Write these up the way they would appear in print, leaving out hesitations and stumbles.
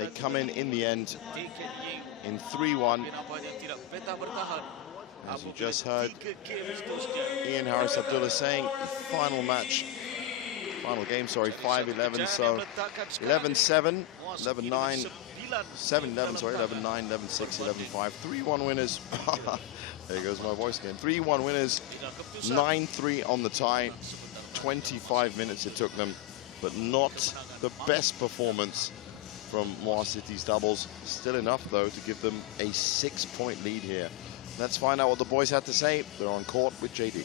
They come in the end in 3-1. As you just heard Ian Harris Abdullah saying, final game, sorry, 5-11, so 11-7, 11-9, 7-11, sorry, 11-9, 11-6, 11-5, 3-1 winners. There goes my voice again. 3-1 winners, 9-3 on the tie. 25 minutes it took them, but not the best performance from Muar City's doubles. Still enough, though, to give them a 6-point lead here. Let's find out what the boys had to say. They're on court with JD.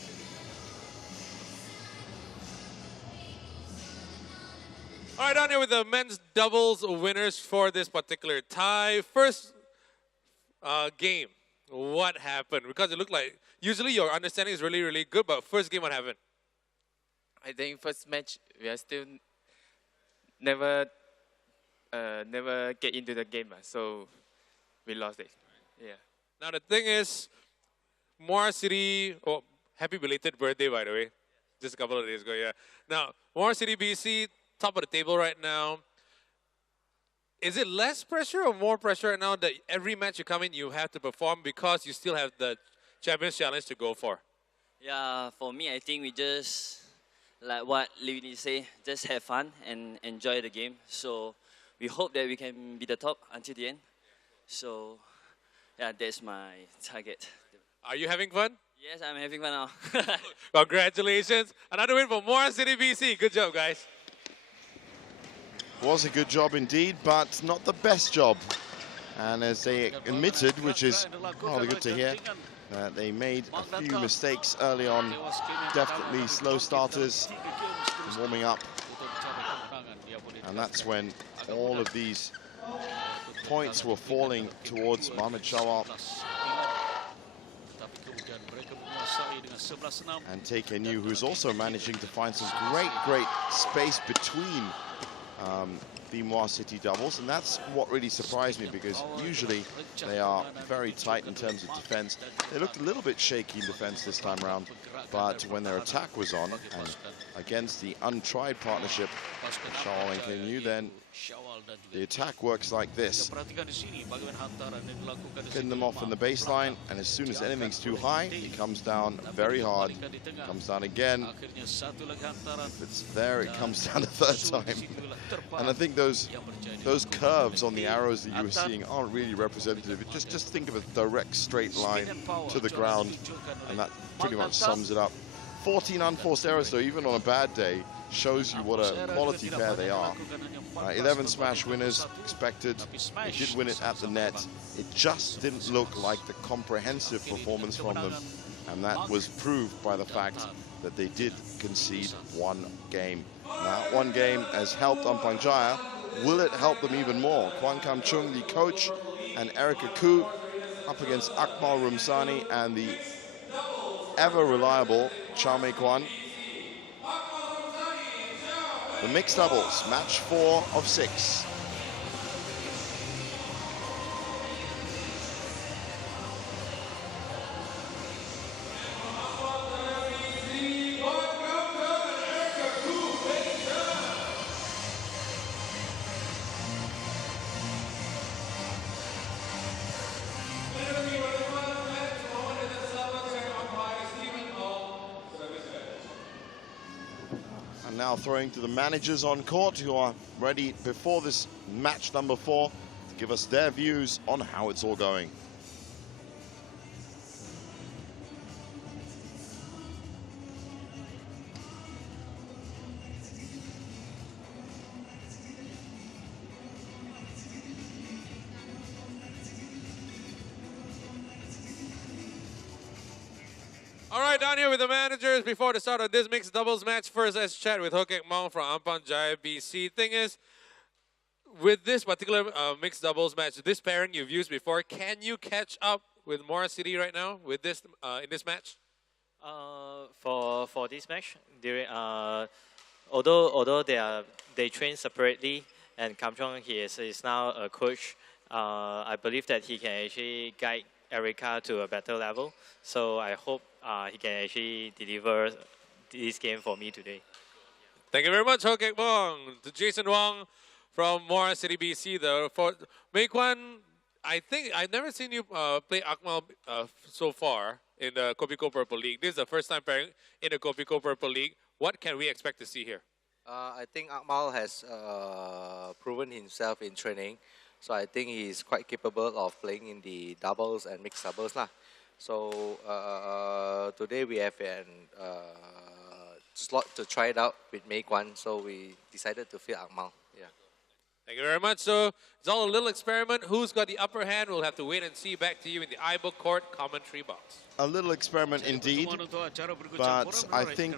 All right, down here with the men's doubles winners for this particular tie. First game, what happened? Because it looked like, usually your understanding is really, really good, but first game, what happened? I think first match, we are still never get into the game, so we lost it. Yeah. Now the thing is, Muar City, oh, happy belated birthday, by the way. Just a couple of days ago, yeah. Now, Muar City BC, top of the table right now. Is it less pressure or more pressure right now that every match you come in, you have to perform because you still have the Champions Challenge to go for? Yeah, for me, I think we just, like what Livini say, just have fun and enjoy the game. So we hope that we can be the top until the end. So yeah, that's my target. Are you having fun? Yes, I'm having fun now. Congratulations. Another win for Muar City BC. Good job, guys. Was a good job indeed, but not the best job. And as they admitted, which is rather good to hear, they made a few mistakes early on. Definitely slow starters, warming up. And that's when all of these points were falling towards Mohamed Shawal and Taekenu, who's also managing to find some great space between the Muar City doubles, and that's what really surprised me, because usually they are very tight in terms of defense. They looked a little bit shaky in defense this time around, but when their attack was on and against the untried partnership, Shawal and Taekenu, then the attack works like this. Pin them off in the baseline, and as soon as anything's too high, it comes down very hard. Comes down again. If it's there, it comes down a third time. And I think those curves on the arrows that you were seeing aren't really representative. Just think of a direct straight line to the ground, and that pretty much sums it up. 14 unforced errors, though, even on a bad day, shows you what a quality pair they are. 11 smash winners expected. They did win it at the net. It just didn't look like the comprehensive performance from them, and that was proved by the fact that they did concede one game. Now, one game has helped Ampang Jaya. Will it help them even more? Kwan Kam Chung, the coach, and Erica Koo up against Akmal Rumsani and the ever-reliable Chow Mei Kwan. The mixed doubles, match 4 of 6. Now throwing to the managers on court, who are ready before this match number 4 to give us their views on how it's all going. All right, down here with the managers before the start of this mixed doubles match. First, let's chat with Ho Kek Mong from Ampang Jaya BC. Thing is, with this particular mixed doubles match, this pairing you've used before, can you catch up with Muar City right now with this in this match? For this match, during although they train separately, and Kam Chong is now a coach, I believe that he can actually guide Erica to a better level. So I hope he can actually deliver this game for me today. Thank you very much, Ho Kek Mong. To Jason Wong from Muar City BC though. For Meikwan, I think I've never seen you play Akmal so far in the Kopiko Purple League. This is the first time playing in the Kopiko Purple League. What can we expect to see here? I think Akmal has proven himself in training, so I think he's quite capable of playing in the doubles and mixed doubles lah. So today we have an slot to try it out with Meikwan, so we decided to fill Akmal. Yeah. Thank you very much. So it's all a little experiment. Who's got the upper hand? We'll have to wait and see. Back to you in the iBook Court commentary box. A little experiment indeed, but I think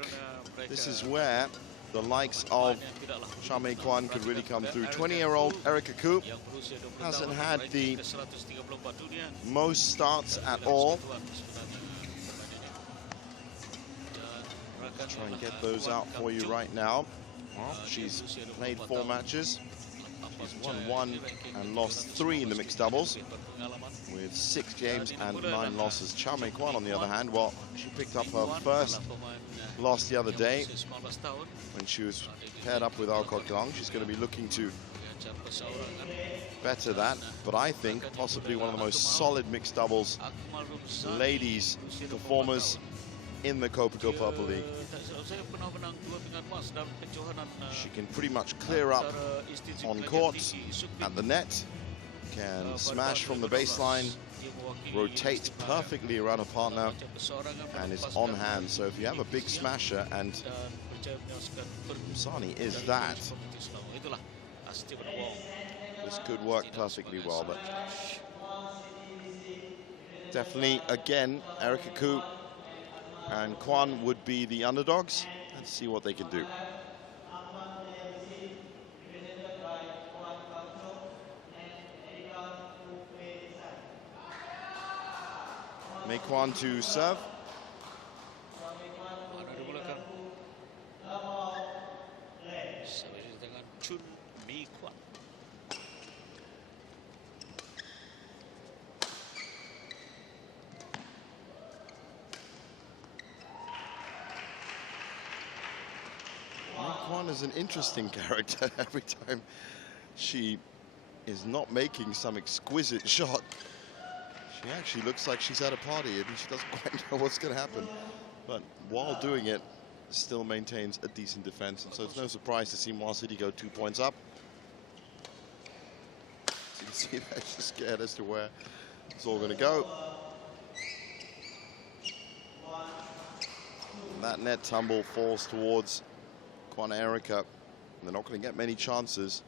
this is where the likes of Shamei Kwan could really come through. 20-year-old Erica Koop hasn't had the most starts at all. Let's try and get those out for you right now. Well, she's played 4 matches. She's won 1 and lost 3 in the mixed doubles, with 6 games and 9 losses. Shamei Kwan, on the other hand, well, she picked up her first loss the other day when she was paired up with Alcott Gong. She's going to be looking to better that, but I think possibly one of the most solid mixed doubles ladies performers in the Kopiko Purple League. She can pretty much clear up on court, at the net, can smash from the baseline, rotates perfectly around her partner, and is on hand. So if you have a big smasher, and Sani is that, this could work perfectly well. But definitely, again, Erica Koop and Kwan would be the underdogs. Let's see what they can do. Mei Kwan to serve. Kwan is an interesting character. Every time she is not making some exquisite shot, she actually looks like she's at a party and she doesn't quite know what's going to happen. But while doing it, still maintains a decent defense. And so it's no surprise to see Muar City go 2 points up. So you can see they're just scared as to where it's all going to go. And that net tumble falls towards Kwan Erica. They're not going to get many chances.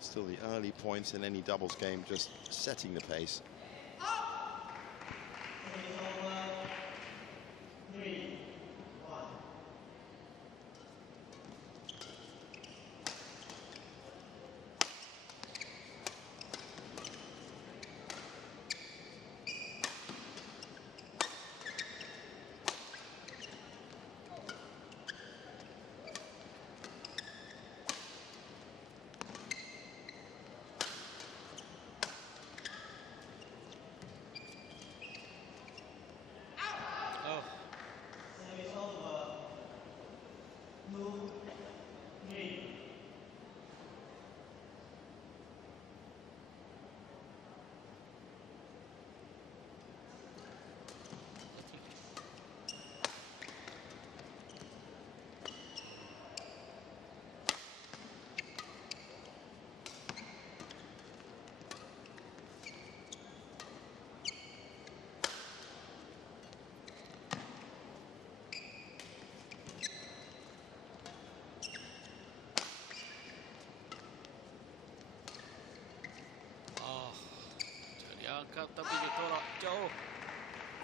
Still the early points in any doubles game, just setting the pace.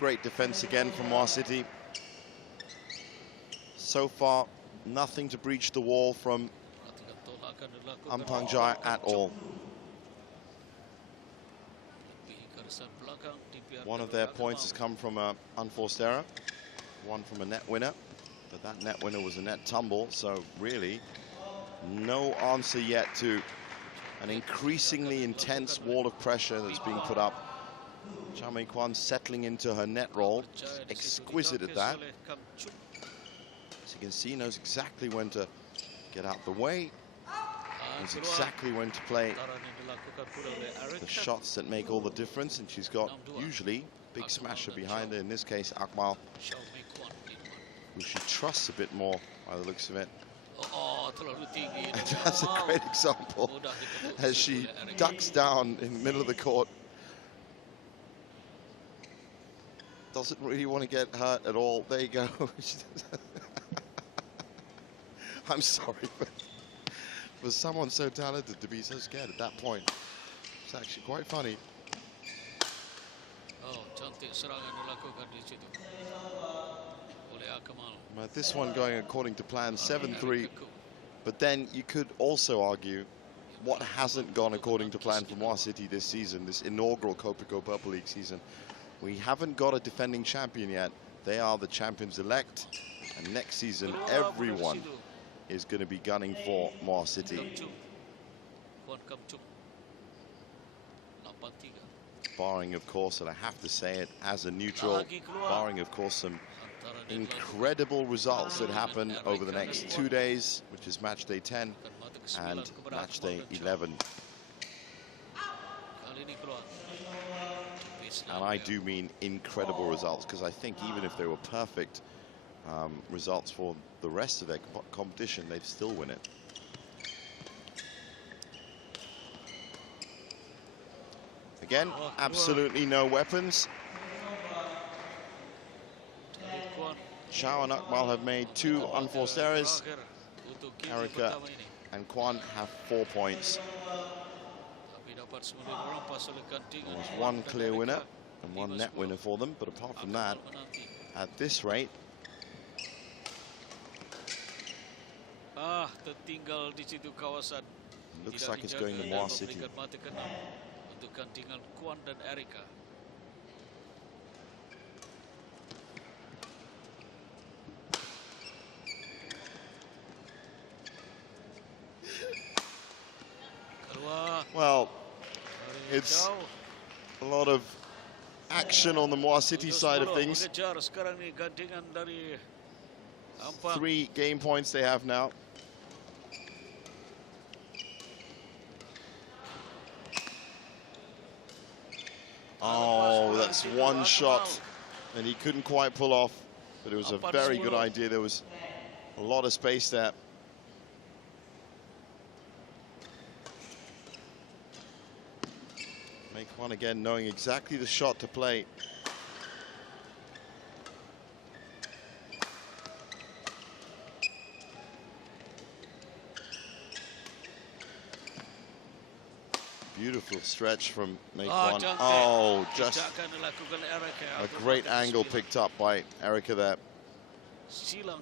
Great defense again from Muar City. So far, nothing to breach the wall from Ampang Jaya at all. One of their points has come from an unforced error, one from a net winner, but that net winner was a net tumble, so really no answer yet to an increasingly intense wall of pressure that's being put up. Shamei Kwan settling into her net roll, just exquisite at that. you can see, knows exactly when to get out the way. Knows exactly when to play the shots that make all the difference. And she's got usually big smasher behind her. In this case, Akmal, who she trusts a bit more by the looks of it. And that's a great example as she ducks down in the middle of the court. Doesn't really want to get hurt at all. There you go. I'm sorry, but for someone so talented to be so scared at that point, it's actually quite funny. But this one going according to plan, 7-3. But then you could also argue what hasn't gone according to plan for Muar City this season, this inaugural Kopiko Purple League season. We haven't got a defending champion yet. They are the champions-elect. And next season, everyone is going to be gunning for Muar City. Barring, of course, and I have to say it as a neutral, barring, of course, some incredible results that happen over the next 2 days, which is match day 10 and match day 11. And I do mean incredible results, because I think even if they were perfect results for the rest of their competition, they'd still win it. Again, absolutely no weapons. Shao and Akmal have made 2 unforced errors. Erica and Kwan have 4 points. There was 1 clear winner and 1 net winner for them, but apart from that, at this rate, looks like it's going to Muar City. Well, it's a lot of action on the Muar City side of things. 3 game points they have now. Oh, that's 1 shot and he couldn't quite pull off, but it was a very good idea. There was a lot of space there. Make one again, knowing exactly the shot to play. Beautiful stretch from Meikwan. Oh, just a great angle picked up by Erica there.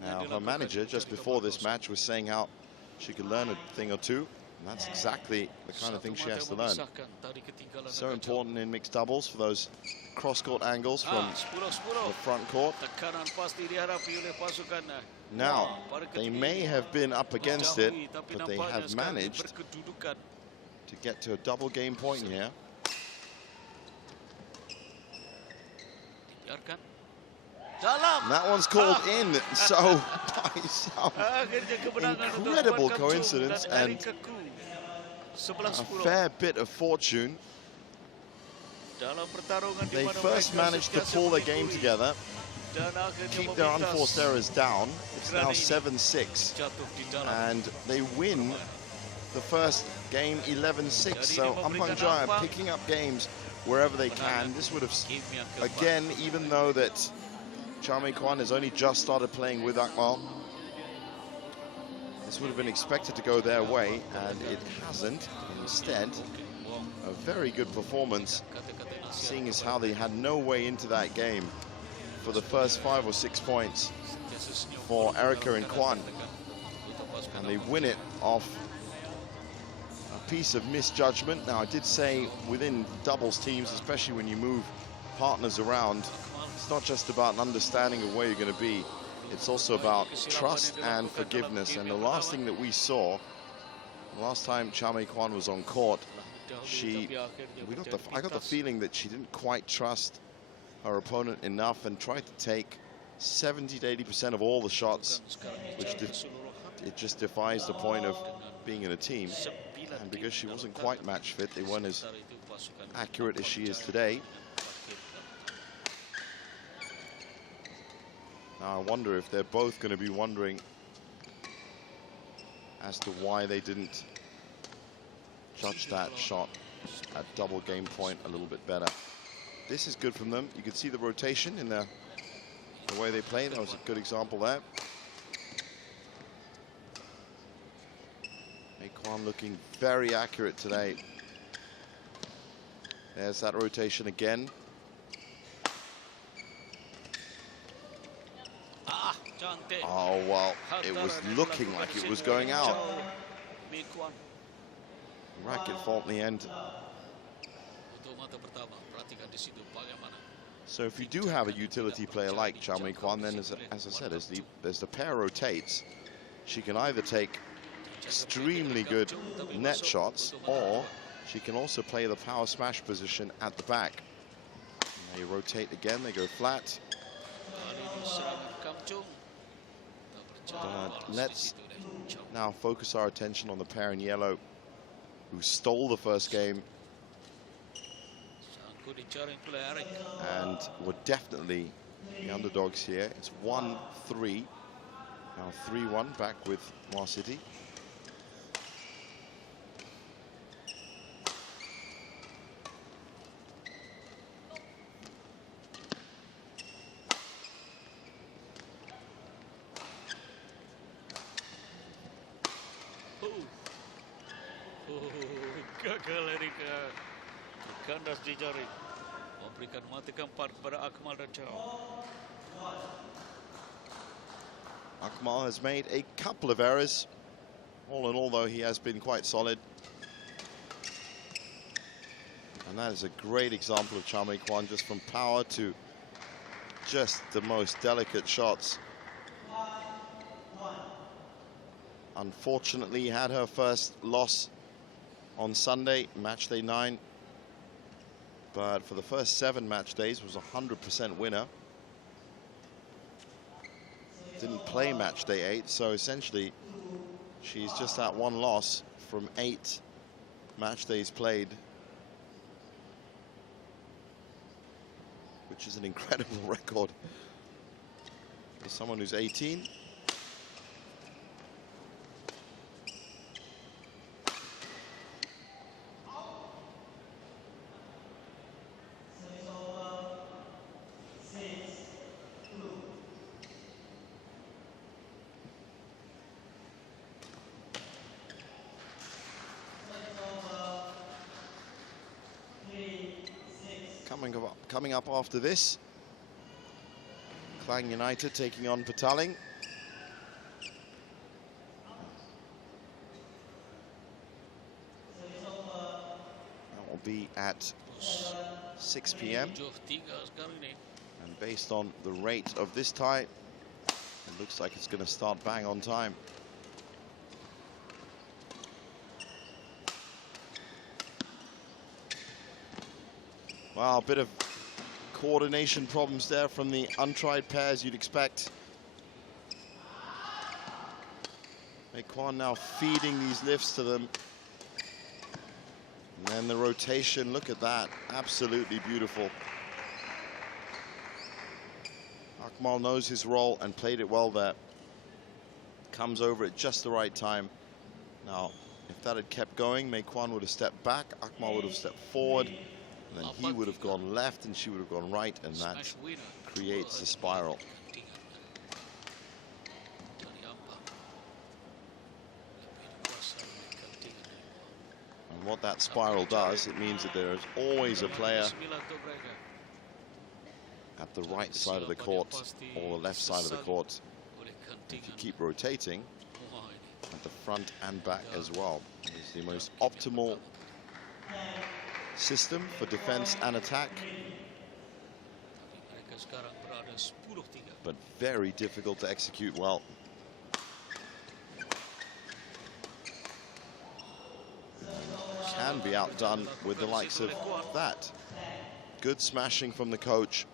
Now, her manager just before this match was saying how she could learn a thing or two. And that's exactly the kind of thing she has to learn. So important in mixed doubles for those cross-court angles from the front court. Now, they may have been up against it, but they have managed to get to a double game point here. And that one's called in, so by some incredible coincidence and a fair bit of fortune, they first managed to pull their game together, keep their unforced errors down. It's now 7-6, and they win the first game 11-6. So Ampang Jaya picking up games wherever they can. This would have, again, even though that Charming Kwan has only just started playing with Akmal, this would have been expected to go their way, and it hasn't. Instead, a very good performance, seeing as how they had no way into that game for the first 5 or 6 points for Erica and Kwan. And they win it off a piece of misjudgment. Now, I did say within doubles teams, especially when you move partners around, it's not just about an understanding of where you're going to be. It's also about trust and forgiveness. And the last thing that we saw, the last time Chamei Kwan was on court, I got the feeling that she didn't quite trust her opponent enough and tried to take 70 to 80% of all the shots, which it just defies the point of being in a team. And because she wasn't quite match fit, they weren't as accurate as she is today. Now I wonder if they're both going to be wondering as to why they didn't judge that shot at double game point a little bit better. This is good from them. You can see the rotation in the way they play. That was a good example there. Kwan looking very accurate today. There's that rotation again. Oh, well, it was looking like it was going out. Racket fault in the end. So if you do have a utility player like Chao Mei Kwan, then as I said, as the pair rotates, she can either take extremely good net shots, or she can also play the power smash position at the back. And they rotate again, they go flat. But let's now focus our attention on the pair in yellow, who stole the first game and were definitely the underdogs here. It's 1-3, now 3-1 back with Muar City. Gagal Erika. Kandas di jari. Memberikan mata keempat kepada Akmal dan Chao. Akmal has made a couple of errors. All in all, though, he has been quite solid. And that is a great example of Chao Mei Kwan, just from power to just the most delicate shots. Unfortunately, had her first loss on Sunday, match day 9. But for the first 7 match days, was a 100% winner. Didn't play match day 8, so essentially she's just at 1 loss from 8 match days played, which is an incredible record for someone who's 18. Coming up after this, Klang United taking on Petaling. That will be at 6 p.m. And based on the rate of this tie, it looks like it's going to start bang on time. Wow, a bit of coordination problems there from the untried pairs, you'd expect. Mei Kwan now feeding these lifts to them. And then the rotation, look at that, absolutely beautiful. Akmal knows his role and played it well there. Comes over at just the right time. Now, if that had kept going, Mei Kwan would have stepped back, Akmal would have stepped forward. And then he would have gone left and she would have gone right, and that creates the spiral. And what that spiral does, it means that there is always a player at the right side of the court or the left side of the court. If you keep rotating at the front and back as well, it's the most optimal system for defense and attack, but very difficult to execute well. Can be outdone with the likes of that. Good smashing from the coach.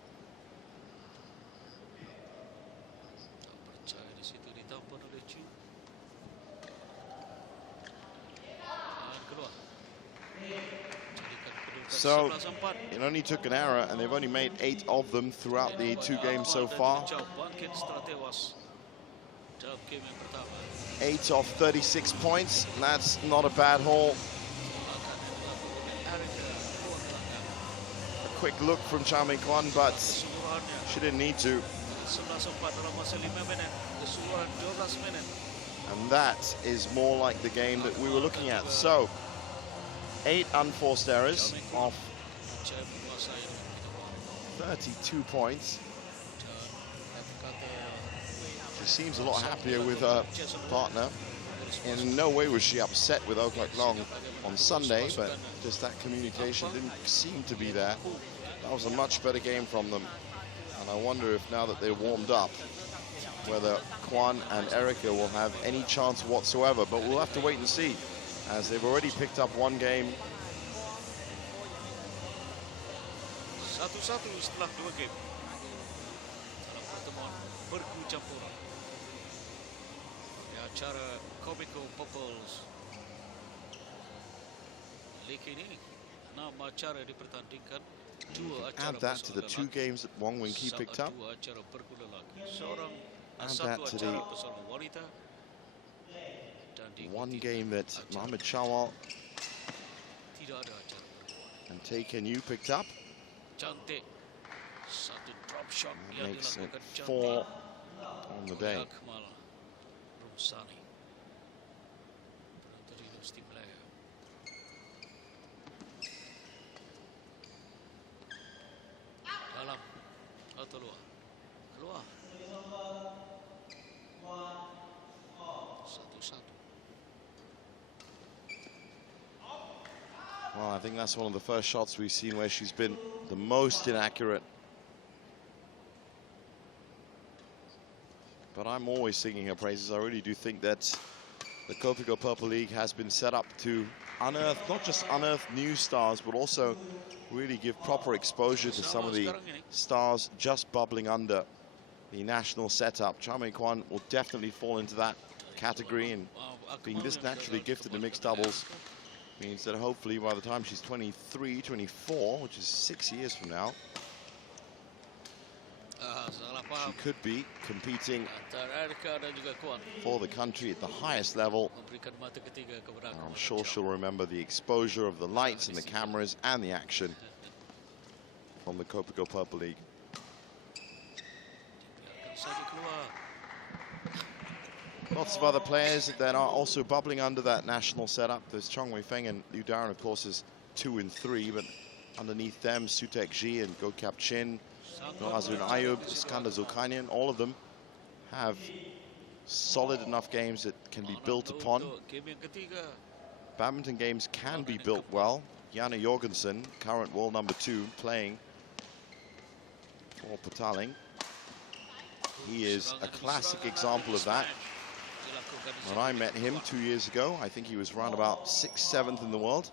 So it only took an error, and they've only made 8 of them throughout the 2 games so far. 8 of 36 points. That's not a bad haul. A quick look from Cha Mei Kwan, but she didn't need to. And that is more like the game that we were looking at. So, 8 unforced errors off 32 points. She seems a lot happier with her partner. In no way was she upset with Oh Klak Long on Sunday, but just that communication didn't seem to be there. That was a much better game from them. And I wonder if now that they're warmed up, whether Kwan and Erica will have any chance whatsoever. But we'll have to wait and see, as they've already picked up 1 game. 1-1 setelah 2 game dalam pertemuan bergu campur di acara Kopiko Purples. League ini 6 acara dipertandingkan. Add that to the 2 games that Wong Wing Ki picked up. Add that to the 1 game that Mohamed Chawal and Tae Ken Yu picked up. Makes it 4 on the day. Dalam atau luar? Keluar. 1-1. Well, I think that's one of the first shots we've seen where she's been the most inaccurate. But I'm always singing her praises. I really do think that the Kopiko Purple League has been set up to unearth, not just unearth new stars, but also really give proper exposure to some of the stars just bubbling under the national setup. Cha Mei Kwan will definitely fall into that category, and being this naturally gifted in mixed doubles means that hopefully by the time she's 23, 24, which is 6 years from now, she could be competing for the country at the highest level. And I'm sure she'll remember the exposure of the lights and the cameras and the action from the Kopiko Purple League. Lots of other players that are also bubbling under that national setup. There's Chong Wei Feng and Liu Darren, of course, is 2 and 3, but underneath them, Sutek Ji and Go Kap Chin, Noazun Ayub, Iskander Zulkarnain, all of them have solid enough games that can be built upon. Badminton games can be built well. Janne Jorgensen, current world number 2, playing for Petaling. He is a classic example of that. When I met him 2 years ago, I think he was around about 6th, 7th in the world,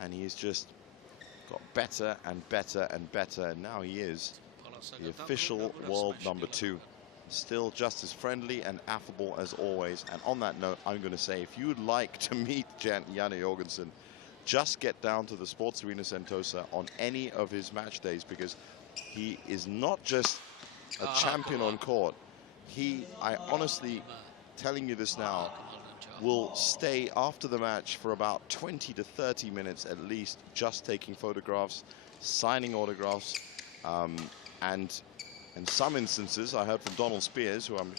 and he's just got better and better and better, and now he is the official world number 2. Still just as friendly and affable as always. And on that note, I'm going to say, if you would like to meet Janne Jorgensen, just get down to the Sports Arena Sentosa on any of his match days, because he is not just a champion on court. I honestly, telling you this now, will stay after the match for about 20 to 30 minutes at least, just taking photographs, signing autographs, and in some instances, I heard from Donald Spears, who I'm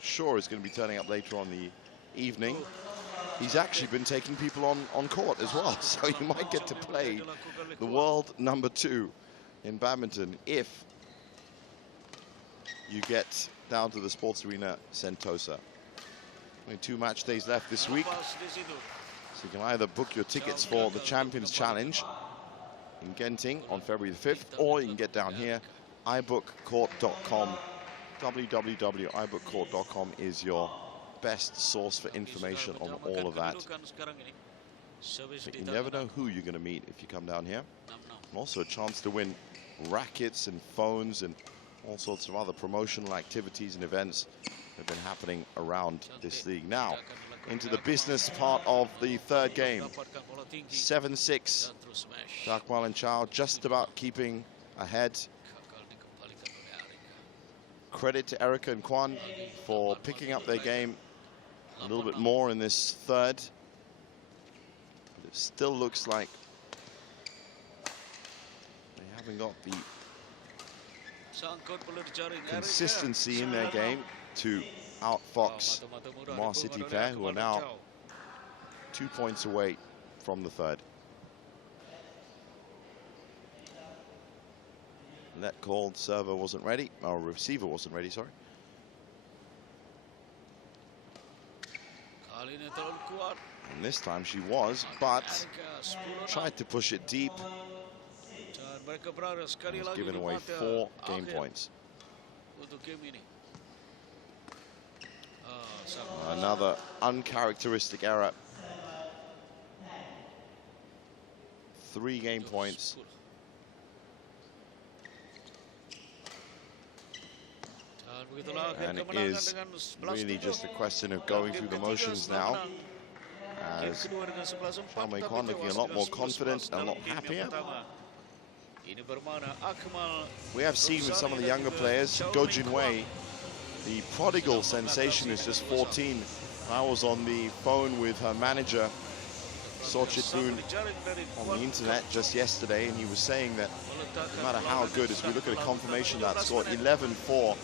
sure is going to be turning up later on the evening, he's actually been taking people on court as well. So you might get to play the world number 2 in badminton if you get down to the Sports Arena Sentosa. Only 2 match days left this week, so you can either book your tickets for the Champions Challenge in Genting on February the 5th, or you can get down here, ibookcourt.com. www.ibookcourt.com is your best source for information on all of that. But you never know who you're going to meet if you come down here. And also a chance to win rackets and phones and all sorts of other promotional activities and events that have been happening around this league. Now, into the business part of the 3rd game. 7-6. Akmal and Chow just about keeping ahead. Credit to Erica and Kwan for picking up their game a little bit more in this third. But it still looks like they haven't got the consistency in their game to outfox the Muar City pair, who are now 2 points away from the third. Net called, server wasn't ready, or receiver wasn't ready, sorry. And this time she was, but tried to push it deep. Has given away 4 game points. Another uncharacteristic error. 3 game points. And it is really just a question of going through the motions now, as Chao Mei Kwan looking a lot more confident and a lot happier. We have seen with some of the younger players, Go Jinwei, the prodigal sensation, is just 14. I was on the phone with her manager, Sorchit Boon, on the internet just yesterday, and he was saying that no matter how good, as we look at a confirmation that scored 11-4,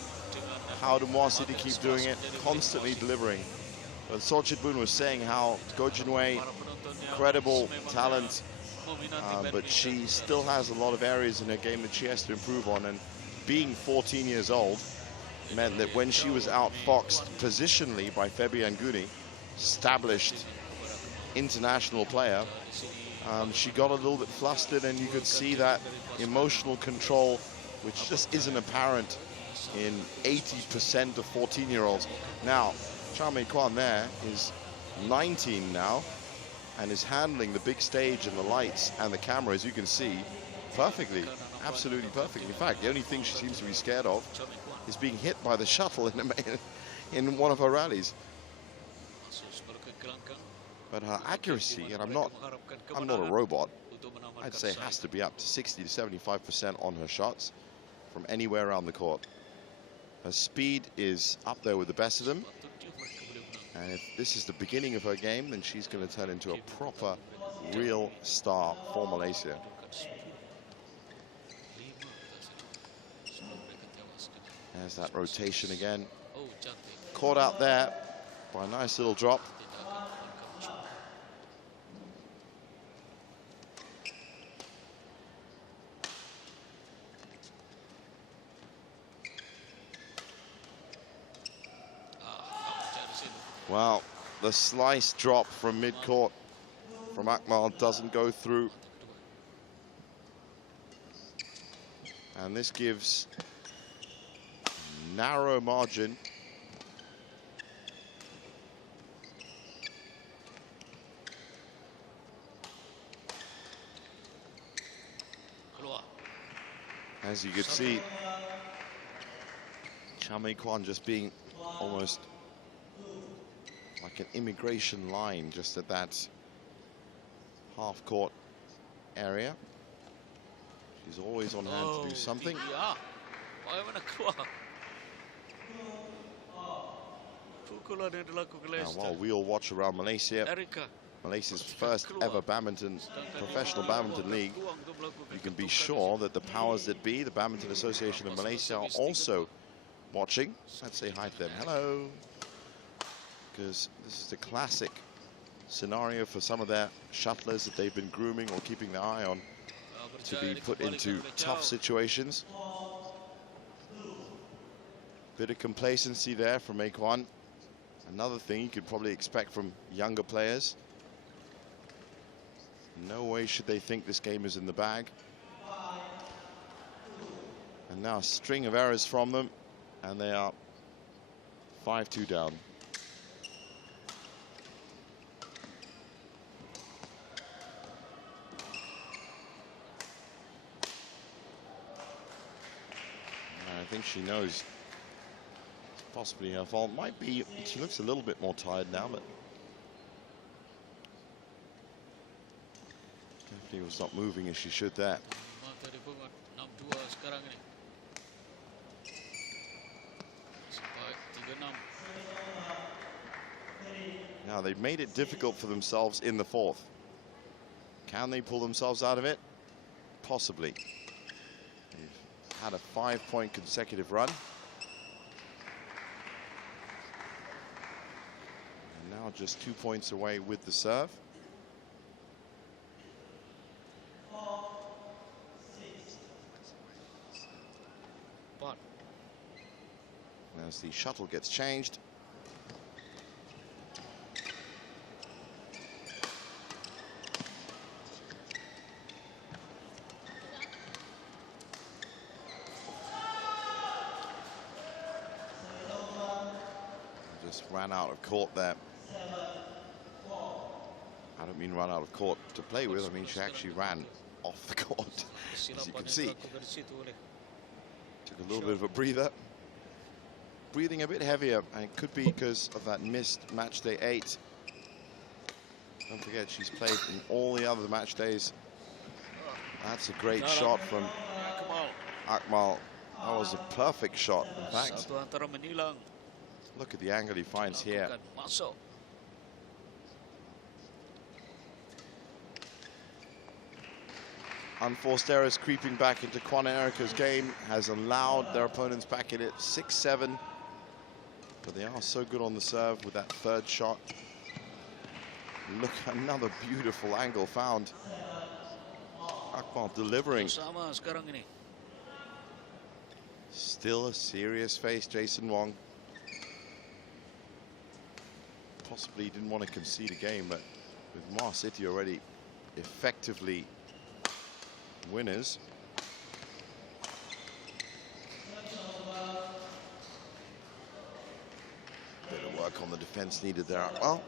how do Muar City keep doing it, constantly delivering? But Sorchit Boon was saying how Go Jinwei, incredible talent, but she still has a lot of areas in her game that she has to improve on, and being 14 years old meant that when she was outfoxed positionally by Febi Anguni, established international player, she got a little bit flustered, and you could see that emotional control, which just isn't apparent in 80% of 14-year-olds. Now, Chao Mei Kwan there is 19 now, and is handling the big stage and the lights and the camera, as you can see, perfectly, absolutely perfectly. In fact, the only thing she seems to be scared of is being hit by the shuttle in one of her rallies. But her accuracy, and I'm not a robot, I'd say has to be up to 60 to 75% on her shots from anywhere around the court. Her speed is up there with the best of them. And if this is the beginning of her game, then she's going to turn into a proper, real star for Malaysia. There's that rotation again. Caught out there by a nice little drop. Well, the slice drop from mid-court from Akmal doesn't go through. And this gives narrow margin. As you could see, Chao Mei Kwan just being almost like an immigration line just at that half-court area. She's always on hand to do something. Now, while we all watch around Malaysia, Malaysia's first ever professional badminton league, you can be sure that the powers that be, the Badminton Association of Malaysia, are also watching. Let's say hi to them. Hello. Because this is a classic scenario for some of their shuttlers that they've been grooming or keeping their eye on to be put into tough situations. Bit of complacency there from Mei Kwan. Another thing you could probably expect from younger players. No way should they think this game is in the bag. And now a string of errors from them, and they are 5-2 down. I think she knows it's possibly her fault. Might be, she looks a little bit more tired now, but She was not moving as she should there. Mata di pungut 6-2 sekarang ini. Sebaik 3-6. Now they've made it difficult for themselves in the fourth. Can they pull themselves out of it? Possibly. They've had a 5-point consecutive run. And now just 2 points away with the serve. As the shuttle gets changed. Just ran out of court there. I don't mean run out of court to play with, I mean she actually ran off the court, as you can see. Took a little bit of a breather. Breathing a bit heavier, and it could be because of that missed match day 8. Don't forget, she's played in all the other match days. That's a great shot from Akmal. That was a perfect shot, in fact. Look at the angle he finds here. Unforced errors creeping back into Kwan and Erica's game has allowed their opponents back in it 6-7. But they are so good on the serve with that third shot. Look, another beautiful angle found. Akmal delivering. Still a serious face, Jason Wong. Possibly didn't want to concede a game, but with Muar City already effectively winners. Bit of work on the defense needed there. Well,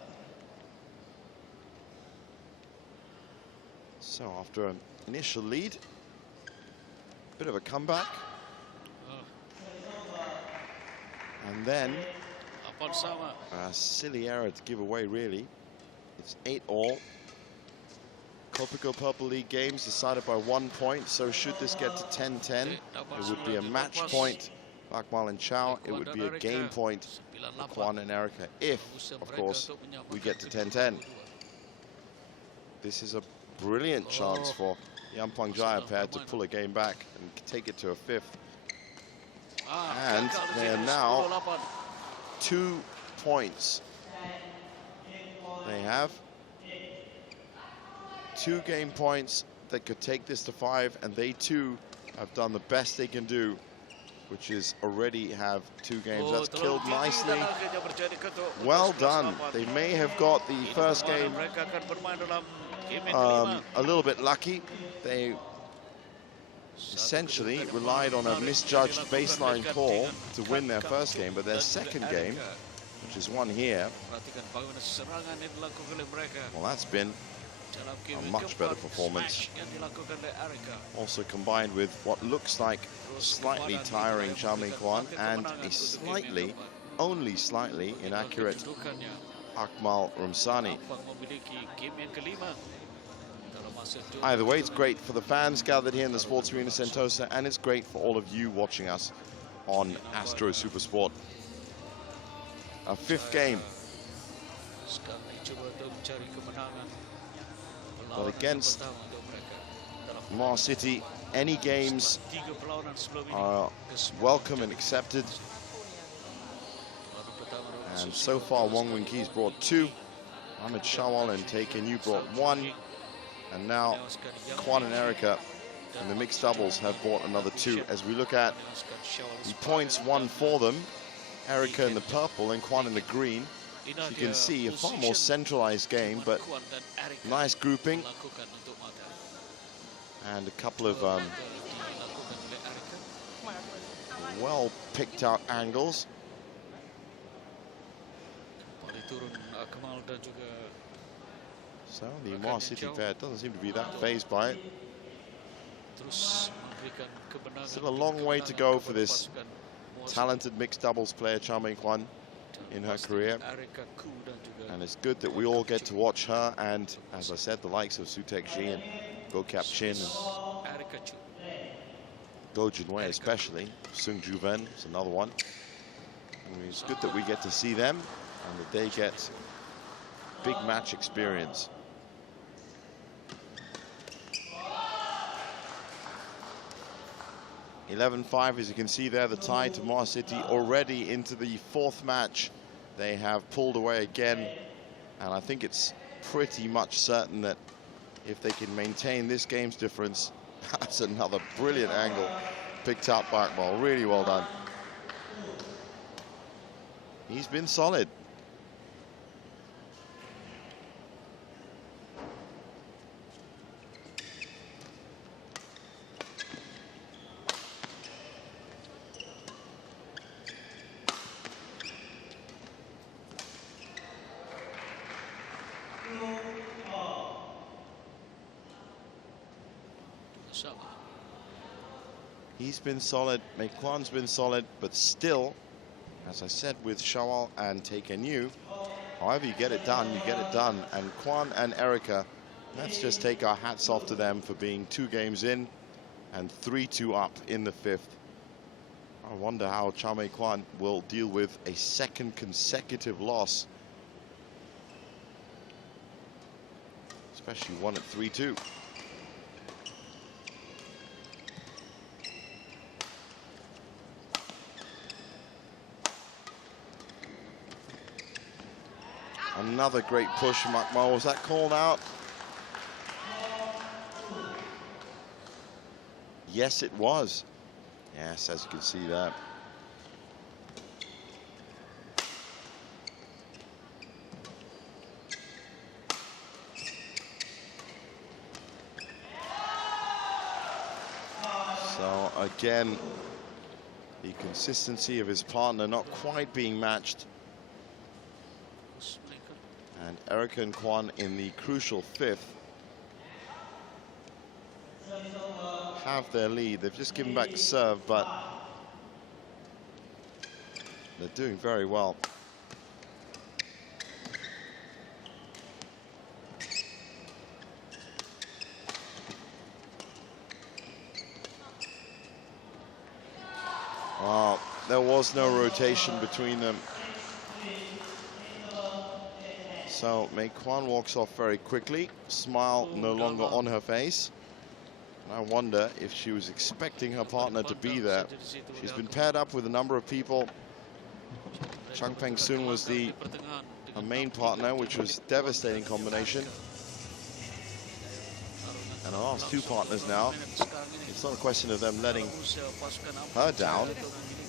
so after an initial lead, bit of a comeback, and then a silly error to give away, really. It's 8-all. Kopiko Purple League games decided by 1 point, so should this get to 10-10, it would be a match point for Akmal and Chow. It would be a game point for Kwan and Erica if, of course, we get to 10-10. This is a brilliant chance for the Ampang Jaya pair to pull a game back and take it to a 5th. And they are now 2 points. They have 2 game points that could take this to 5, and they too have done the best they can do, which is already have 2 games. That's killed nicely. Well done. They may have got the first game a little bit lucky. They essentially relied on a misjudged baseline call to win their first game, but their second game, which is one here, well, that's been a much better performance. Also combined with what looks like slightly tiring Chow Min Kwan and a slightly, only slightly inaccurate Akmal Rumsani. Either way, it's great for the fans gathered here in the Sports Arena Sentosa, and it's great for all of you watching us on Astro Supersport. A 5th game. But against Muar City, any games are welcome and accepted. And so far, Wong Wing Kee's brought 2. Ahmed Shawal and Taken Yu brought 1. And now Kwan and Erica in the mixed doubles have brought another 2. As we look at the points won for them, Erica in the purple and Kwan in the green. You can see a far more centralized game, but nice grouping and a couple of well picked out angles. So the Muar City pair doesn't seem to be that fazed by it. Still a long way to go for this talented mixed doubles player, Chow Min Kwan, in her career. And it's good that we all get to watch her and, as I said, the likes of Sutek Ji and Go Cap Chin and Erika Chu. Go Junwei especially. Sung Ju Ven is another one. I mean, it's good that we get to see them and that they get big match experience. (11-5), as you can see there, the tie to Muar City already into the fourth match. They have pulled away again, and I think it's pretty much certain that if they can maintain this game's difference, that's another brilliant angle picked up by Akmal. Really well done. He's been solid. He's been solid, Mei Kwan's been solid, but still, as I said with Shawal and Taekenu, however you get it done, you get it done. And Kwan and Erica, let's just take our hats off to them for being 2 games in and 3-2 up in the 5th. I wonder how Chow Mei Kwan will deal with a second consecutive loss, especially one at 3-2. Another great push from Akmal. Was that called out? Yes, it was. Yes, as you can see that. So again, the consistency of his partner not quite being matched. And Erica and Kwan in the crucial 5th have their lead. They've just given back the serve, but they're doing very well. Wow, there was no rotation between them. So Mei Kwan walks off very quickly, smile no longer on her face. And I wonder if she was expecting her partner to be there. She's been paired up with a number of people. Chang Peng Soon was her main partner, which was a devastating combination. And her last 2 partners now, it's not a question of them letting her down.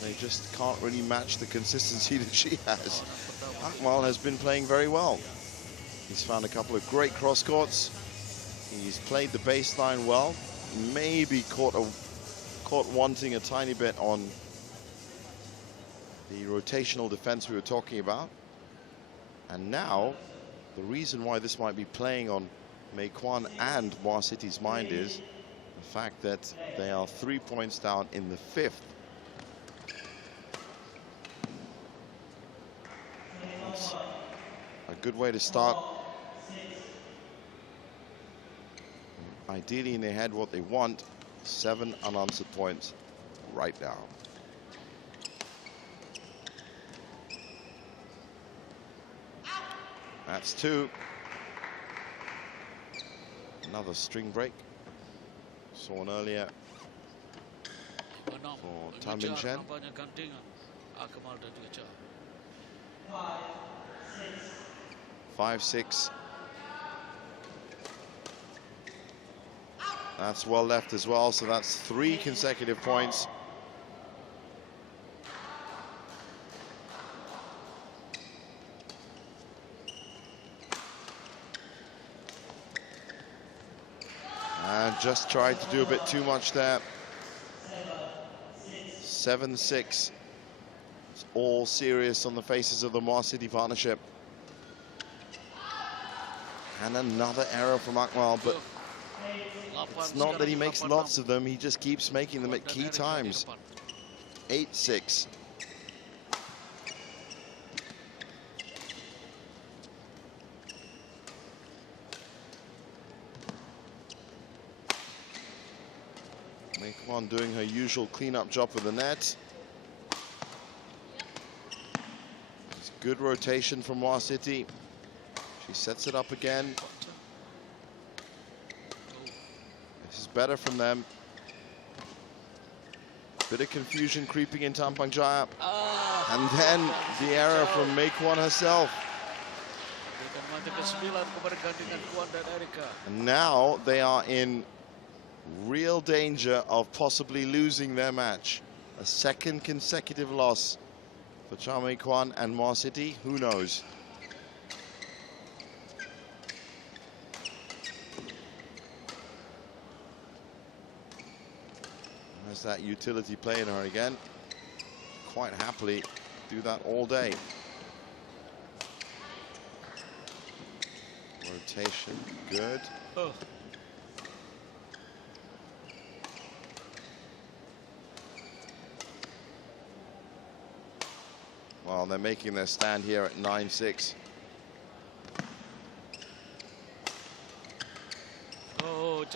They just can't really match the consistency that she has. Akmal has been playing very well. He's found a couple of great cross courts. He's played the baseline well. Maybe caught wanting a tiny bit on the rotational defense we were talking about. And now, the reason why this might be playing on Mei Kwan and Muar City's mind is the fact that they are 3 points down in the 5th. That's a good way to start. Ideally, they had what they want, 7 unanswered points right now. That's 2. Another string break. Saw one earlier for Tan Bin Chen. 5-6. That's well left as well, so that's 3 consecutive points. And just tried to do a bit too much there. 7-6. It's all serious on the faces of the Muar City partnership. And another error from Akmal, but it's not that he makes lots of them, he just keeps making them at key times. 8-6. Meikwan doing her usual cleanup job with the net. It's good rotation from Muar City. She sets it up again. This is better from them. Bit of confusion creeping into Ampang Jaya. And then the error from Meikwan herself. And now they are in real danger of possibly losing their match. A second consecutive loss for Cha Meikwan and Muar City. Who knows? There's that utility play in her again. Quite happily do that all day. Rotation, good. Oh. Well, they're making their stand here at 9-6.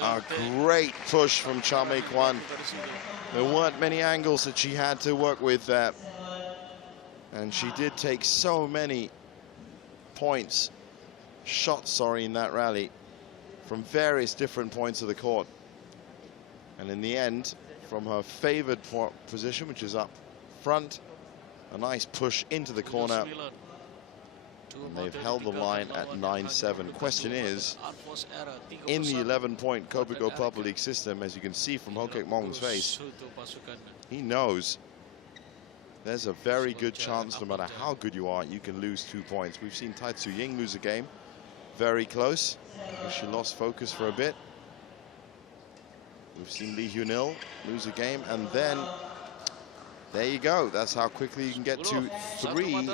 A great push from Cha Meikwan. There weren't many angles that she had to work with there. And she did take so many points, shots, sorry, in that rally from various different points of the court. And in the end, from her favored position, which is up front, a nice push into the corner. And they've held the line at 9-7. Question is, in the 11-point Kopiko Purple League system, as you can see from Hokek Mong's face, he knows there's a very good chance, no matter how good you are, you can lose 2 points. We've seen Tai Tzu Ying lose a game, very close. She lost focus for a bit. We've seen Lee Hyun-il lose a game, and then there you go. That's how quickly you can get to 3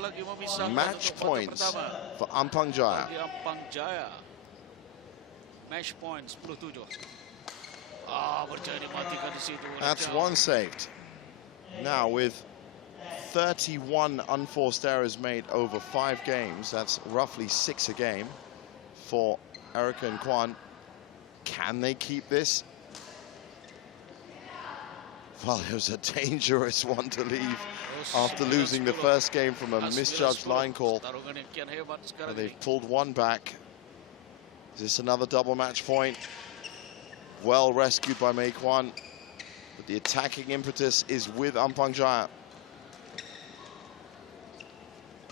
match points for Ampang Jaya. Match points 10-7. That's one saved. Now with 31 unforced errors made over 5 games, that's roughly 6 a game for Erica and Kwan. Can they keep this? Well, it was a dangerous one to leave after losing the first game from a misjudged line call. And they've pulled one back. Is this another double match point? Well rescued by Meikwan. But the attacking impetus is with Ampang Jaya.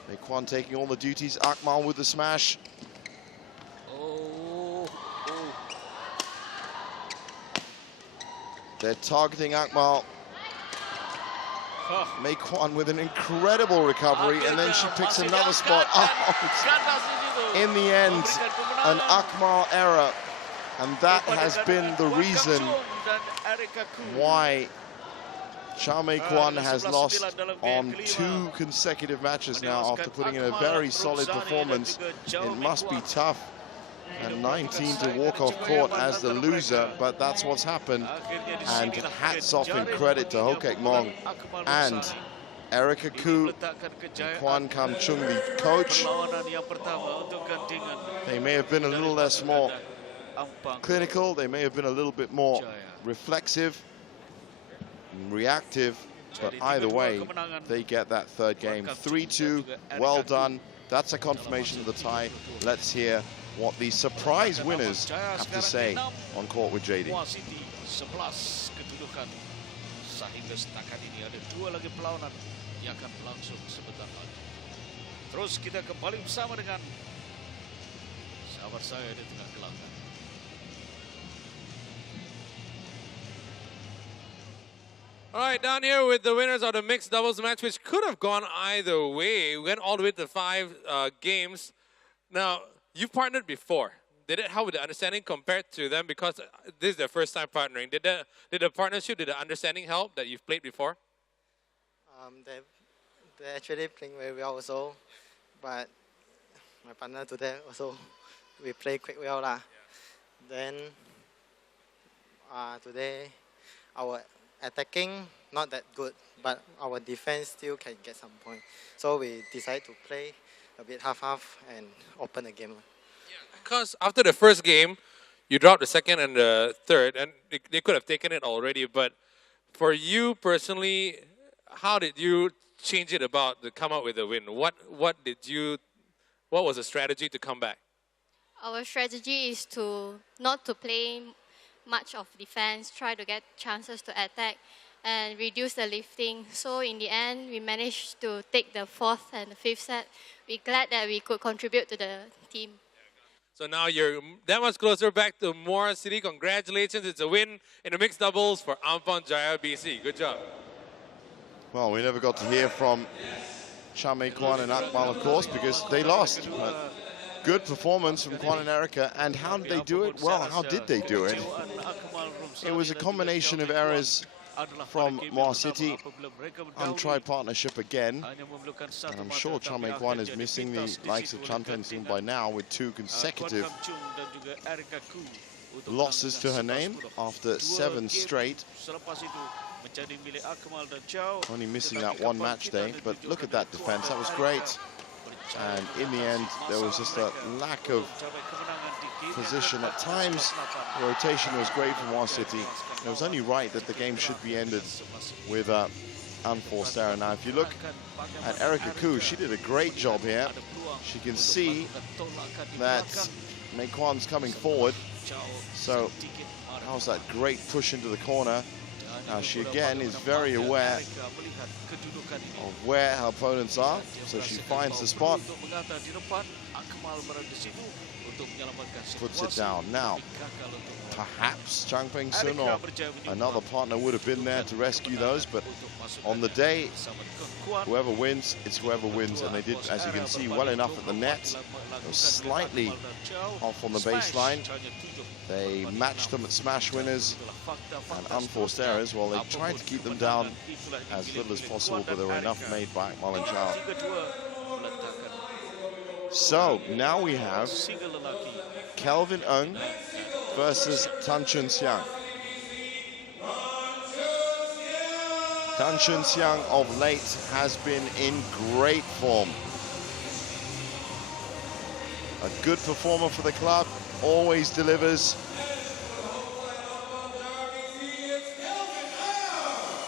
Meikwan taking all the duties. Akmal with the smash. They're targeting Akmal. Meikwan with an incredible recovery, and then she picks another spot. In the end, an Akmal error, and that has been the reason why Cha Meikwan has lost on 2 consecutive matches now after putting in a very solid performance. It must be tough at 19 to walk off court as the loser, but that's what's happened. And hats off and credit to Hokek Mong and Erica Koo, Kwan Kam Chung, the coach. They may have been a little less more clinical, they may have been a little bit more reflexive, reactive, but either way, they get that third game. 3-2, well done. That's a confirmation of the tie. Let's hear what the surprise winners have to say on court with JD. Sehingga setakat ini ada 2 lagi perlawanan yang akan berlangsung sebentar lagi. Terus kita kembali bersama dengan sahabat saya di tengah gelanggang. All right, down here with the winners of the mixed doubles match, which could have gone either way. We went all the way to 5 games. Now, you've partnered before. Did it help with the understanding compared to them? Because this is their first time partnering. Did the partnership, did the understanding help that you've played before? They're actually playing very well also. But my partner today also, we play quite well lah. Then today, our attacking not that good, but our defense still can get some points. So we decided to play a bit half-half and open the game. Because after the first game, you dropped the second and the third, and they could have taken it already. But for you personally, how did you change it about to come up with a win? What was the strategy to come back? Our strategy is to not to play much of defense, try to get chances to attack and reduce the lifting. So in the end, we managed to take the fourth and the fifth set. We're glad that we could contribute to the team. So now you're that much closer back to Muar City. Congratulations, it's a win in the mixed doubles for Ampang Jaya BC. Good job. Well, we never got to hear from Chamei Kwan and Akmal, of course, because they lost. But good performance from Kwan and Erica. And how did they do it? Well, how did they do it? It was a combination of errors from Muar City, untried partnership again, and I'm sure Chamei Kwan is missing the likes of Chan Pen Soon by now with 2 consecutive losses to her name after 7 straight. Only missing that 1 match day, but look at that defense, that was great. And in the end, there was just a lack of position. At times, the rotation was great from Muar City. It was only right that the game should be ended with unforced error. Now, if you look at Erica Koo, she did a great job here. She can see that Mei Kwan's coming forward. So, that was that great push into the corner. Now, she again is very aware of where her opponents are, so she finds the spot, puts it down. Now, perhaps Chang Peng Soon or another partner would have been there to rescue those, but on the day, whoever wins, it's whoever wins, and they did, as you can see, well enough at the net. They were slightly off on the baseline. They matched them at smash winners and unforced errors. Well, they tried to keep them down as little as possible, but there were enough made by Akmal and Chao. So now we have Kelvin Ng versus Tan Chun Siang. Tan Chun Siang of late has been in great form. A good performer for the club, always delivers.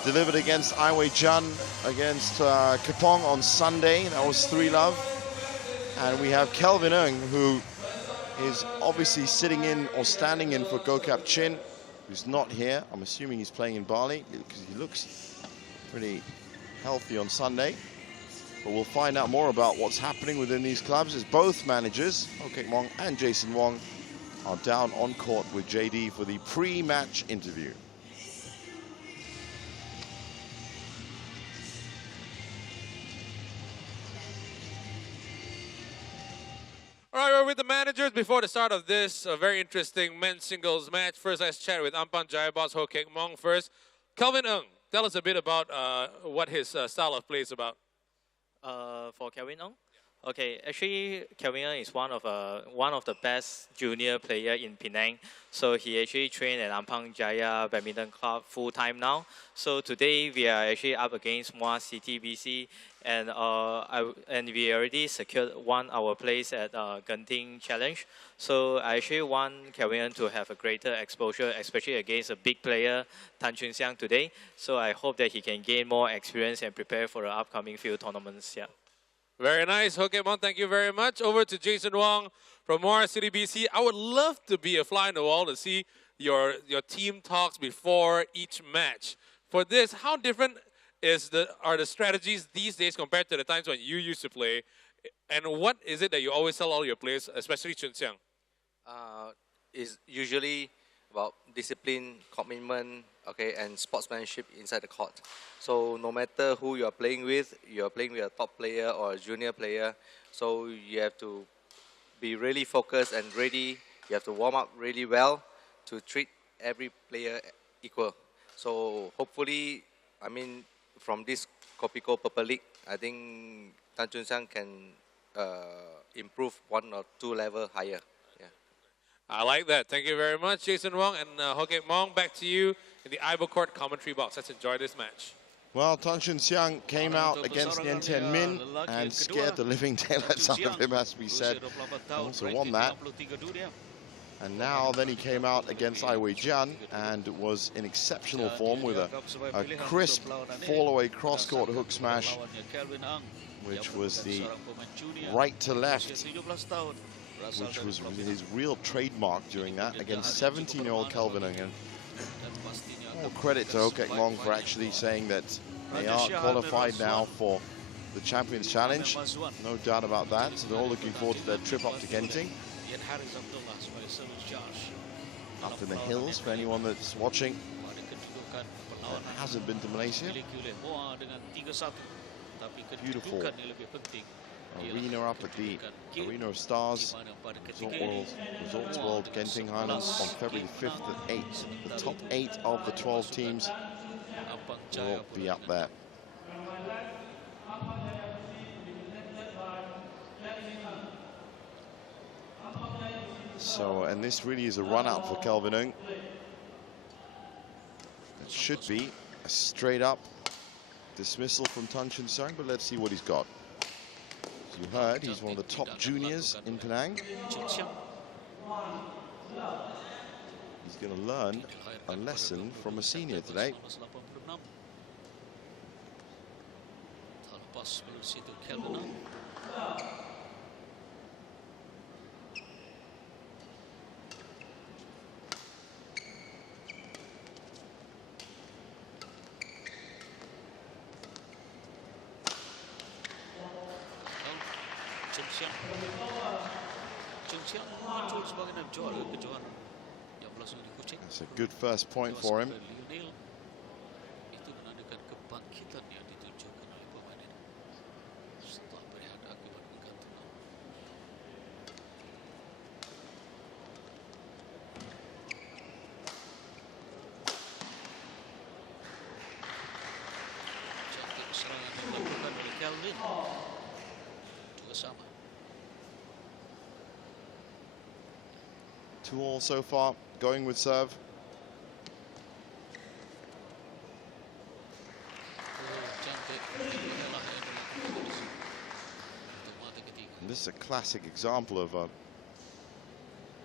Delivered against Ai Wei Chun, against Kapong on Sunday. That was 3-love. And we have Kelvin Ng, who is obviously sitting in or standing in for Gokap Chin, who's not here. I'm assuming he's playing in Bali because he looks pretty healthy on Sunday. But we'll find out more about what's happening within these clubs as both managers, Ho Kek Mong and Jason Wong, are down on court with JD for the pre-match interview. All right, we're with the managers before the start of this very interesting men's singles match. First, let's chat with Ampang Jaya boss Ho Kek Mong first. Kelvin Ng, tell us a bit about what his style of play is about. For Kelvin Ng? Okay, actually, Kelvin Ng is one of the best junior player in Penang. So he actually trained at Ampang Jaya Badminton Club full time now. So today we are actually up against Muar City BC, and we already secured our place at Genting Challenge. So I actually want Kelvin Ng to have a greater exposure, especially against a big player, Tan Chun Siang today. So I hope that he can gain more experience and prepare for the upcoming few tournaments. Yeah. Very nice, Ho Kek Mong. Thank you very much. Over to Jason Wong from Muar City BC. I would love to be a fly on the wall to see your team talks before each match. For this, how different are the strategies these days compared to the times when you used to play? And what is it that you always tell all your players, especially Chun Siang? Is usually about discipline, commitment, okay, and sportsmanship inside the court. So no matter who you are playing with a top player or a junior player, so you have to be really focused and ready. You have to warm up really well to treat every player equal. So hopefully, I mean, from this Kopiko Purple League, I think Tan Chun Siang can improve 1 or 2 levels higher. Yeah. I like that. Thank you very much, Jason Wong and Ho Kek Mong. Back to you in the Ivo Court commentary box. Let's enjoy this match. Well, Tan Chun Siang came out against Nien Tien Min and scared the living daylights out of him, as we said. Also won that. And now then he came out against Ai Weijian and was in exceptional form with a crisp fall-away cross-court hook smash, which was the right to left, which was his real trademark during that against 17-year-old Kelvin Ng. More credit to Hokek Mong for actually saying that they are qualified now for the Champions Challenge. No doubt about that. So they're all looking forward to their trip up to Genting. Up in the hills for anyone that's watching that hasn't been to Malaysia. Beautiful arena up at the Arena of Stars Resorts World Genting Highlands on February 5th at 8. The top 8 of the 12 teams will be up there. So, and this really is a run out for Kelvin Ng. It should be a straight up dismissal from Tan Chun Siang, but let's see what he's got. As you heard, he's one of the top juniors in Penang. He's going to learn a lesson from a senior today. That's a good first point for him. Two all so far, going with serve. And this is a classic example of a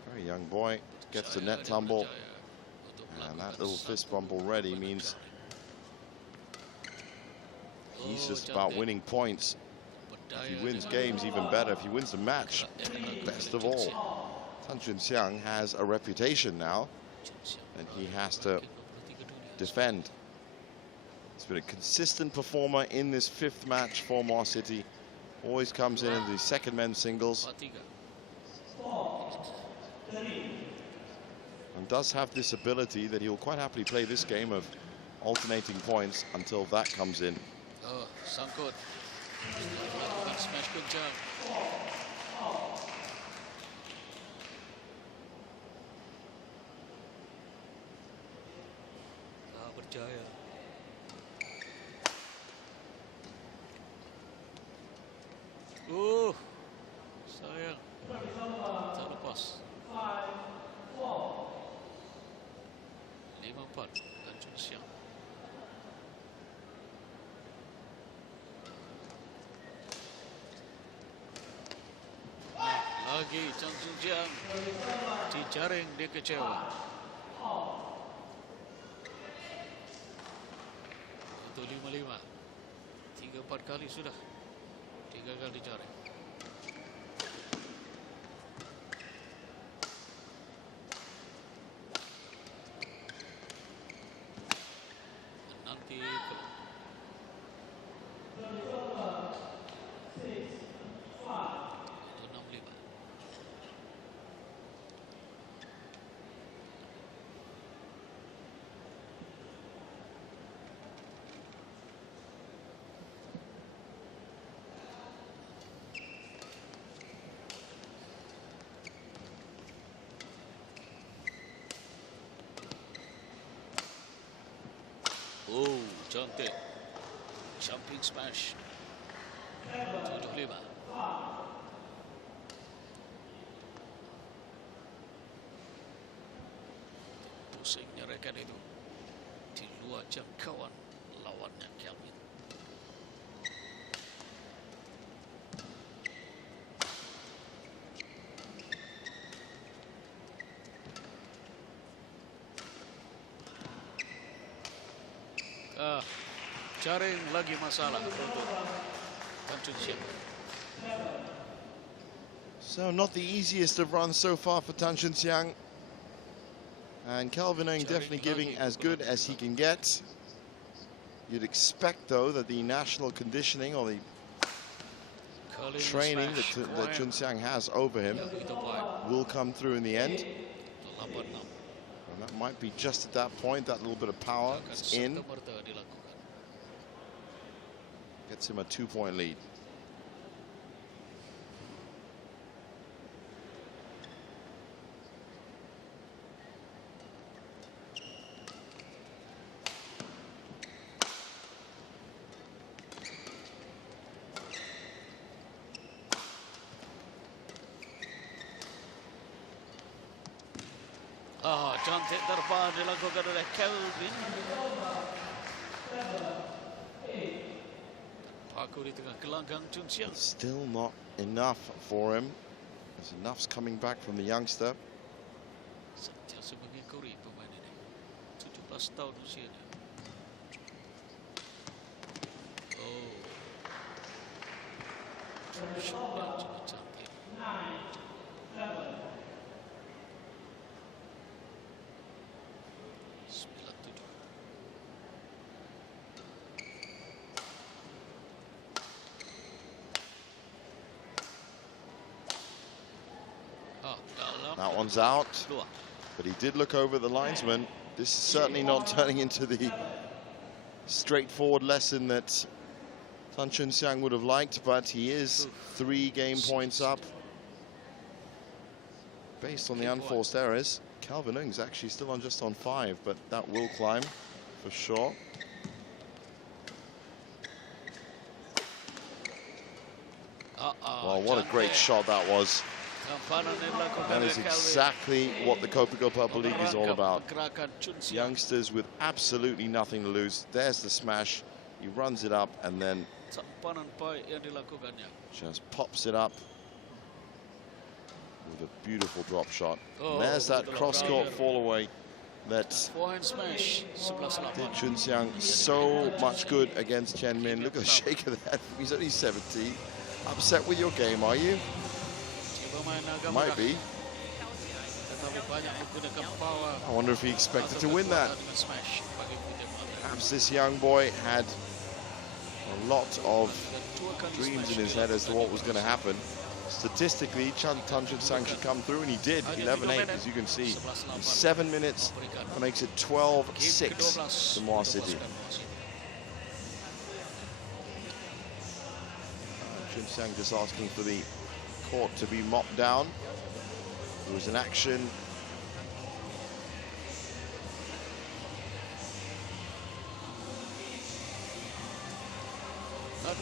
very young boy, gets the net tumble, and that little fist bump already means he's just about winning points. If he wins games, even better. If he wins the match, best of all. Tan Chun Siang has a reputation now, and he has to defend. He's been a consistent performer in this 5th match for Muar City. Always comes in the second men's singles. And does have this ability that he'll quite happily play this game of alternating points until that comes in. Oh, sangkut. Smash kencang. Jaya. Sayang. Tak lepas. 5-4 dan Chun Siang. Lagi Chang Chun Siang dijaring, dia kecewa. Untuk 5-5, 3-4 kali sudah, 3 kali dijaring. Nanti oh, cantik. Jumping smash. 7-5. Pusing nyerahkan itu. Di luar jangkauan lawannya Kelvin. Jaring lagi masalah untuk Tan Chun Siang. So not the easiest of runs so far for Tan Chun Siang. And Kelvin Ng definitely giving as good as he can get. You'd expect, though, that the national conditioning or the training that Chun Siang has over him will come through in the end. And that might be just at that point, that little bit of power is in. Gets him a 2-point lead. Cantik terbang dilakukan oleh Kelvin. Paku di tengah gelanggang Chun Siang. Still not enough for him. There's enough's coming back from the youngster. Sentiasa mengekori pemain ini. 17 tahun usianya. Oh. Shotnya cukup cantik. That one's out, but he did look over the linesman. This is certainly not turning into the straightforward lesson that Tan Chun Siang would have liked, but he is 3 game points up based on the unforced errors. Kelvin Ng's actually still on just on 5, but that will climb for sure. Well, what a great shot that was. That is exactly what the Kopiko Purple League is all about. Youngsters with absolutely nothing to lose. There's the smash. He runs it up and then just pops it up with a beautiful drop shot. And there's that cross-court fall away that did Chun Siang so much good against Chen Min. Look at the shake of that. He's only 17. Upset with your game, are you? Might be. I wonder if he expected to win that. Perhaps this young boy had a lot of dreams in his head as to what was going to happen. Statistically, Tan Chun Siang should come through, and he did. 11-8, as you can see. In 7 minutes, that makes it 12-6 to Muar City. Chun Siang just asking for the court to be mopped down. There was an action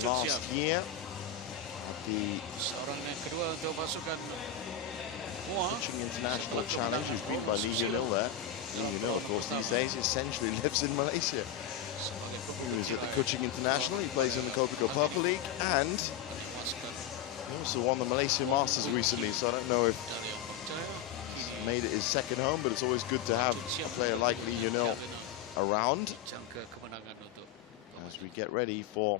last year at the Pitching International Challenge. He was beaten by Lee Hyun-il there. Lee Hyun-il, of course, these days essentially lives in Malaysia. He was at the Kuching International. He plays in the Kopiko Purple League, and he also won the Malaysian Masters recently, so I don't know if he's made it his second home, but it's always good to have a player like Lee Hyun-il around as we get ready for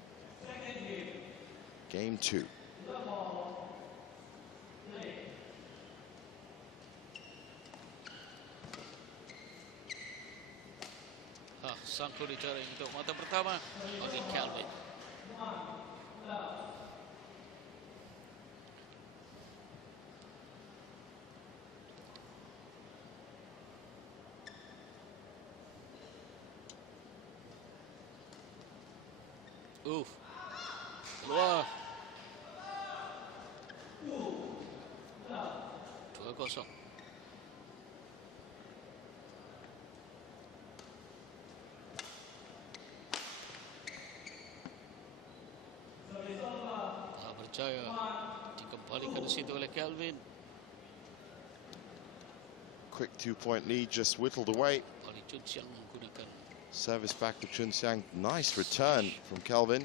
game 2. Sangku dicari untuk mata pertama oleh Kelvin. Keluar. 2-0. Jaya dikembalikan di situ oleh Kelvin. Quick 2-point lead just whittled away. Service back to Chun Siang. Nice return from Kelvin.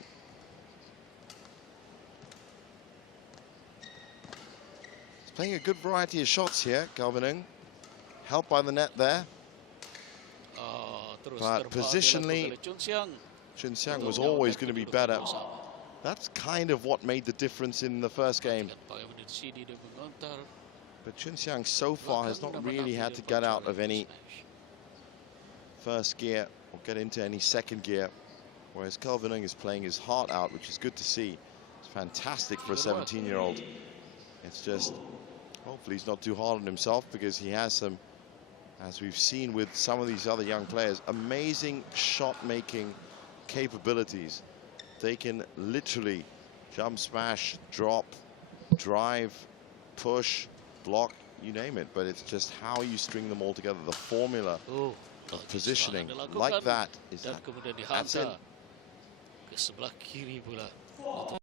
He's playing a good variety of shots here, Kelvin Ng. Helped by the net there. But positionally, Chun Xiang was always going to be better. That's kind of what made the difference in the first game. But Chun Xiang so far has not really had to get out of any first gear or get into any second gear, whereas Kelvin Ng is playing his heart out, which is good to see. It's fantastic for a 17-year-old. It's just, hopefully he's not too hard on himself, because he has some, as we've seen with some of these other young players, amazing shot-making capabilities. They can literally jump, smash, drop, drive, push, block, you name it, but it's just how you string them all together. The formula of positioning like that is that's it. Ke sebelah kiri pula.